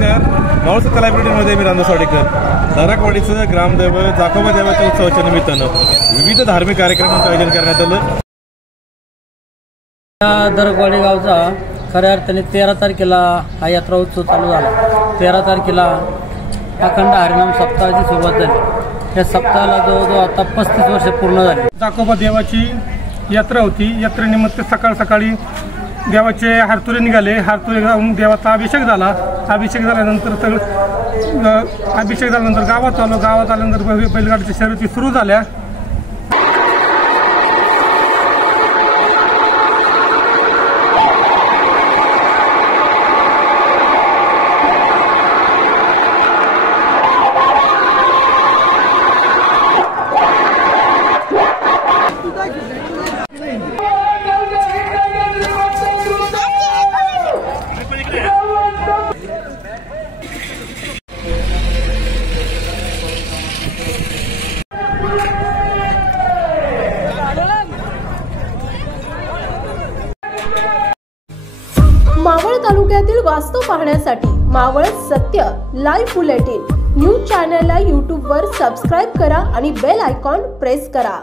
नमस्कार. मावळ सत्ता मध्ये मी रामदास वाडेकर. दाराकवाडीचं ग्रामदैवत जाकोबा देवाच्या उत्सवाच्या निमित्तानं विविध धार्मिक कार्यक्रमांचं आयोजन करण्यात आलं. दाराकवाडी गावचा खऱ्या अर्थाने 13 तारखेला हा यात्रा उत्सव चालू झाला. 13 तारखेला अखंड हरिनाम सप्ताहाची सुरुवात झाली. या सप्ताहाला जवळजवळ आता 35 वर्ष पूर्ण झाली. जाकोबा देवाची यात्रा होती. यात्रेनिमित्त सकाळी देवाचे हारतुरे निघाले. हारतुरे जाऊन देवाचा अभिषेक झाला. अभिषेक झाल्यानंतर गावात आलो. गावात आल्यानंतर बैलगाडीच्या शर्यती सुरू झाल्या. मावळ तालुक्यातील वास्तव पाहण्यासाठी मावळ सत्य लाईव्ह बुलेटिन न्यूज चॅनलला YouTube वर सबस्क्राईब करा आणि बेल आयकॉन प्रेस करा.